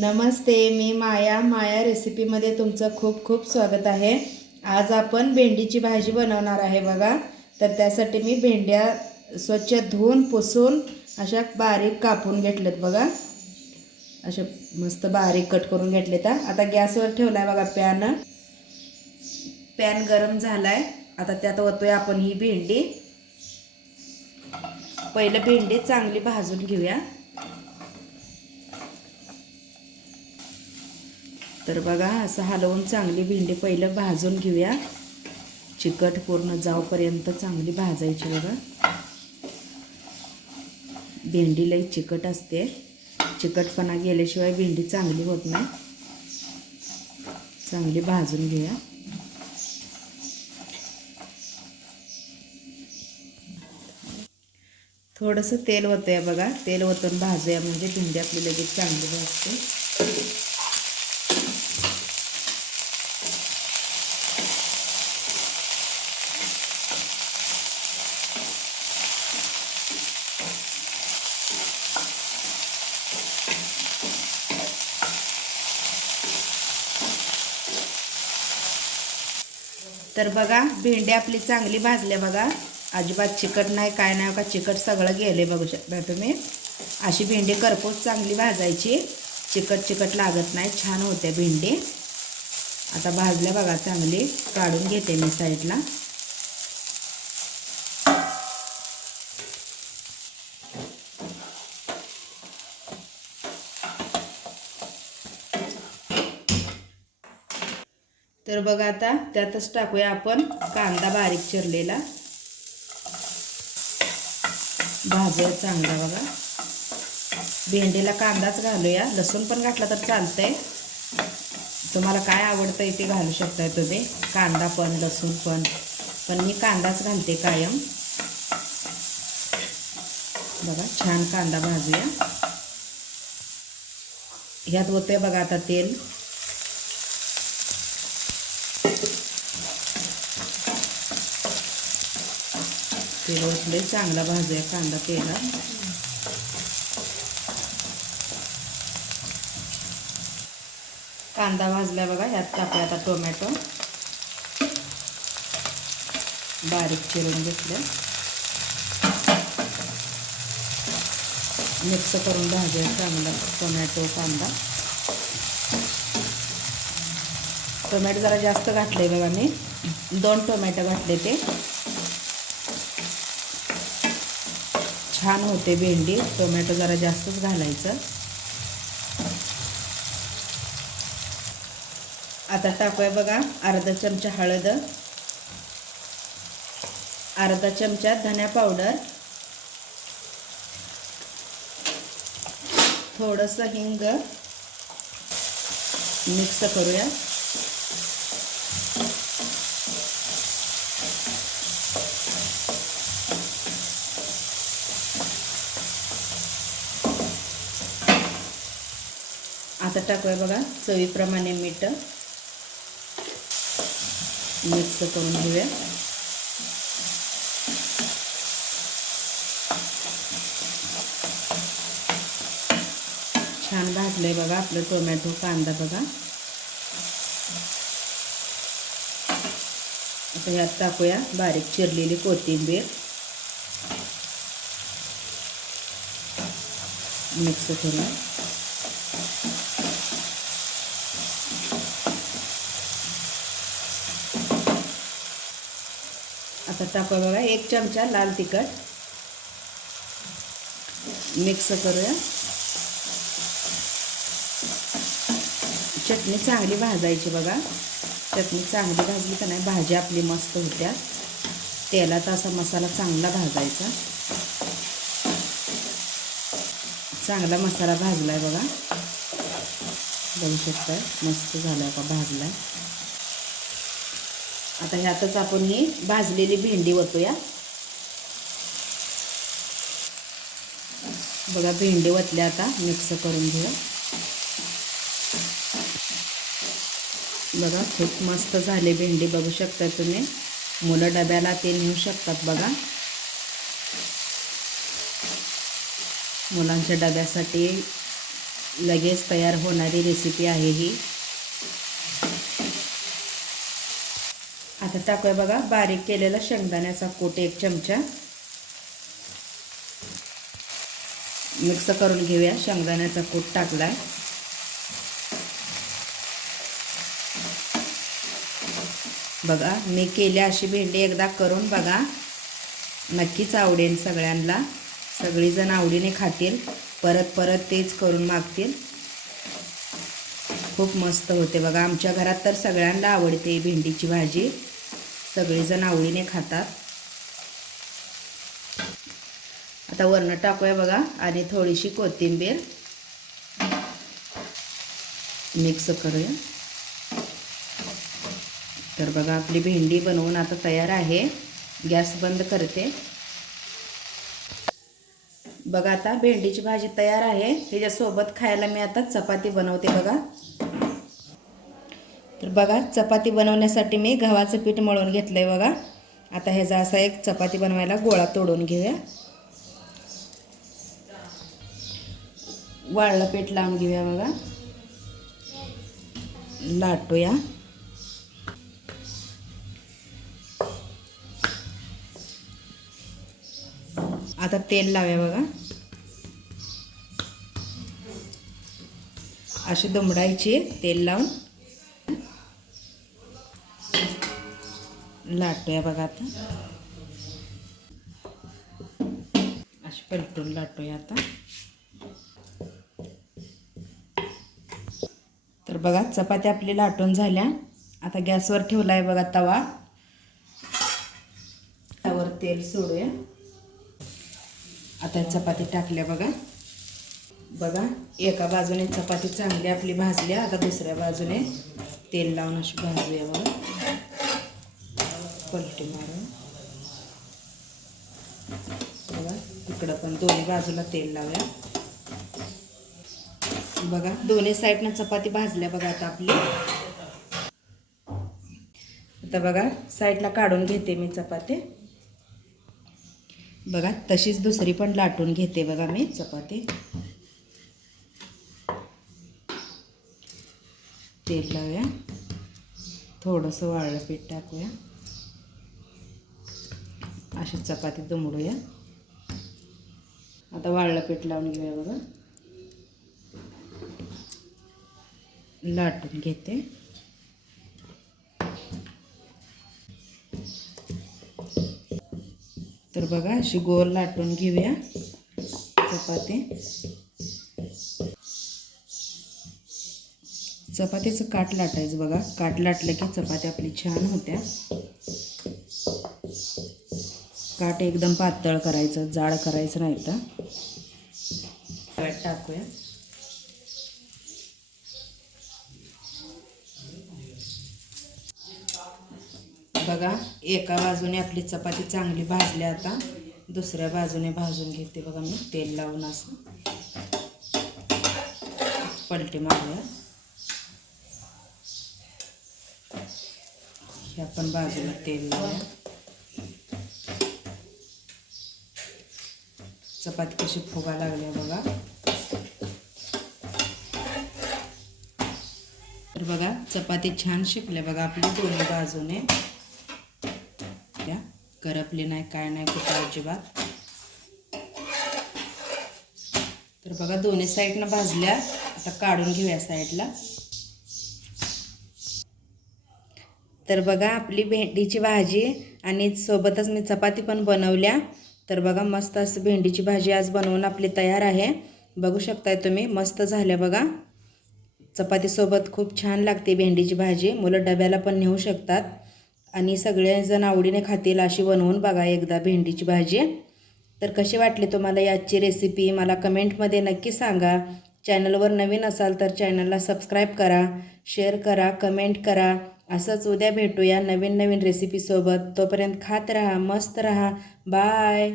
नमस्ते मी माया. माया रेसिपीमध्ये तुमचं खूप खूप स्वागत आहे. आज आपण भेंडीची भाजी बनवणार आहे बघा. तर त्यासाठी मी भेंड्या स्वच्छ धुवून पुसून अशा बारीक कापून घेतल्यात बघा. अशा मस्त बारीक कट करून घेतलेत आता गॅसवर ठेवला आहे बघा पॅन. पॅन गरम झाला आहे आता त्यात ओतूया आपण ही भेंडी. पहिलं भेंडी चांगली भाजून घेऊया. तर बघा असं हलवून चांगली भेंडी पहिलं भाजून घेऊया. चिकट पूर्ण जाऊपर्यंत चांगली भाजायची बघा. भेंडी लई चिकट असते. चिकटपणा गेल्याशिवाय भेंडी चांगली होत नाही. चांगली भाजून घेऊया. थोडंसं तेल होतं आहे बघा. तेल ओतून भाजूया म्हणजे भेंडी आपली लगेच चांगली भाजते. तर बघा भेंडी आपली चांगली भाजल्या बघा. अजिबात चिकट नाही काय नाही का चिकट सगळं गेले बघू शकता तुम्ही. अशी भेंडी करपूस चांगली भाजायची. चिकट चिकट लागत नाही छान होते भेंडी. आता भाजल्या बघा चांगली काढून घेते मी साईडला. तर बघा आता त्यातच टाकूया आपण कांदा बारीक चिरलेला. भाजूया चांगला बघा. भेंडीला कांदाच घालूया. लसूण पण घातला तर चालतंय. तुम्हाला काय आवडतंय ते घालू शकताय तुम्ही. कांदा पण लसूण पण. पण मी कांदाच घालते कायम. बघा छान कांदा भाजूया. ह्यात होतंय बघा आता तेल. तेल ओतले चांगला भाजूया कांदा तेलात कांदा भाजला बघा ह्यात टाकूया आता टोमॅटो. बारीक चिरून घेतलं. मिक्स करून भाजूया चांगला टोमॅटो कांदा. टोमॅटो जरा जास्त घातले बघा मी. दोन टोमॅटो घातले ते. छान होते भेंडी. टोमॅटो जरा जास्तच घालायचं. आता टाकूया बघा अर्धा चमचा हळद. अर्धा चमचा धन्या पावडर. थोडंसं हिंग मिक्स करूया. आता टाकूया बघा चवीप्रमाणे मीठ. मिक्स करून घेऊया. छान भाजलंय बघा आपलं टोमॅटो कांदा बघा. आता ह्यात टाकूया बारीक चिरलेली कोथिंबीर. मिक्स करूया आता टाकूया बघा एक चमचा लाल तिखट. मिक्स करूया. चटणी चांगली भाजायची बघा. चटणी चांगली भाजली का नाही भाजी आपली मस्त होत्या. तेलात असा मसाला चांगला भाजायचा. चांगला मसाला भाजला आहे बघा. बघू शकता मस्त झाला का आहे आता ह्यातच आपण ही भाजलेली भेंडी वतूया. बघा भेंडी वतल्या आता. मिक्स करून घेऊया. बघा खूप मस्त झाले भेंडी. बघू शकता तुम्ही. मुलं डब्याला ते नेऊ शकतात बघा. मुलांच्या डब्यासाठी लगेच तयार होणारी रेसिपी आहे ही. आता टाकूया बघा. बारीक केलेला शेंगदाण्याचा कोट एक चमचा. मिक्स करून घेऊया. शेंगदाण्याचा कूट टाकला बघा मी केल्या अशी भेंडी एकदा करून बघा. नक्कीच आवडेल सगळ्यांना. सगळीजण आवडीने खातील. परत परत तेच करून मागतील. खूप मस्त होते बघा. आमच्या घरात तर सगळ्यांना आवडते भेंडीची भाजी. सगळेजण आवडीने खातात. आता वरण टाकूया बघा आणि थोडीशी कोथिंबीर. मिक्स करूया. तर बघा आपली भेंडी बनवून आता तयार आहे. गॅस बंद करते. बघा आता भेंडीची भाजी तयार आहे. त्याच्यासोबत खायला मी आता चपाती बनवते बघा. तर बघा चपाती बनवण्यासाठी मी गव्हाचं पीठ मळून घेतलं आहे बघा. आता ह्याचा असा एक चपाती बनवायला गोळा तोडून घेऊया. वाळलं पीठ लावून घेऊया बघा. लाटूया. आता तेल लावूया बघा. अशी दुमडायची तेल लावून. लाटूया बघा आता. अशी पलटून लाटूया आता. तर बघा चपाती आपली लाटून झाल्या. आता गॅसवर ठेवला आहे बघा तवा. त्यावर तेल सोडूया. आता चपाती टाकल्या बघा. बघा एका बाजूने चपाती चांगली आपली भाजली आता दुसऱ्या बाजूने तेल लावून अशी भाजूया बघा. पलटी मारून. बघा इकडं पण दोन्ही बाजूला तेल लावूया. बघा दोन्ही साईडनं चपाती भाजल्या बघा आता आपली. आता बघा साईडला काढून घेते मी चपाती. बघा तशीच दुसरी पण लाटून घेते बघा मी चपाती. तेल लावूया. थोडंसं वाळलं पीठ टाकूया. अशी चपाती दुमडूया आता वाळलं पीठ लावून घेऊया बघा. लाटून घेते. तर बघा अशी गोल लाटून घेऊया चपाती. चपातीचं काट लाटायचं बघा. काट लाटलं की चपाती आपली छान होत्या. काट एकदम पातळ करायचं जाड करायचं नाही तर. टाकूया. बघा एका बाजूने आपली चपाती चांगली भाजली आता. दुसऱ्या बाजूने भाजून घेते बघा मी तेल लावून असं. पलटी मारूया. ह्या पण बाजूला तेल लावूया. चपाती कशी फुगा लागल्या बघा. तर बघा चपाती छान शिकल्या बघा आपली दोन्ही बाजूने. त्या करपली नाही काय नाही कुठं अजिबात. तर बघा दोन्ही साईडनं भाजल्या. आता काढून घेऊया साईडला. तर बघा आपली भेंडीची भाजी आणि सोबतच मी चपाती पण बनवल्या. तर बघा मस्त असं भेंडीची भाजी आज बनवून आपली तयार आहे. बघू शकताय तुम्ही मस्त झाल्या बघा. चपातीसोबत खूप छान लागते भेंडीची भाजी मुलं डब्याला पण नेऊ शकतात. आणि सगळेजण आवडीने खातील अशी बनवून बघा एकदा भेंडीची भाजी. तर कशी वाटली तुम्हाला याची रेसिपी मला कमेंटमध्ये नक्की सांगा. चॅनलवर नवीन असाल तर चॅनलला सबस्क्राईब करा शेअर करा कमेंट करा. असंच उद्या भेटूया नवीन नवीन रेसिपीसोबत तोपर्यंत खात राहा मस्त राहा. बाय